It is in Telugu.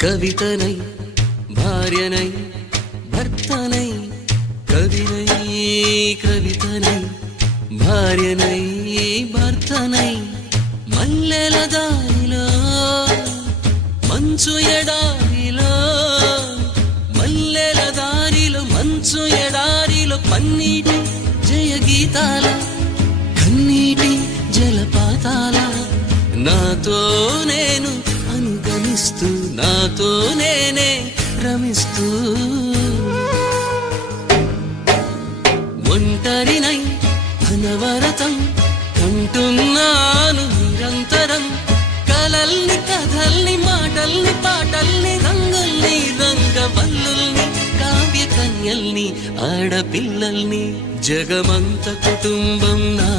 కవితనై భార్యనై భర్తనై కవినై కవితనై భార్యనై భర్తనై మల్లెల దారిలో మంచు ఎడారిలో మల్లెల దారిలో మంచు ఎడారిలో పన్నీటి జయ గీతాల కన్నీటి జలపాతాల నాతో నేను అనుగమిస్తూ నాతో నేనే రమిస్తూ ఒంటరినై అనవరతం కంటున్నాను నిరంతరం కలల్ని కథల్ని మాటల్ని పాటల్ని రంగుల్ని రంగవల్లుల్ని కావ్య కన్యల్ని ఆడపిల్లల్ని జగమంత కుటుంబం నా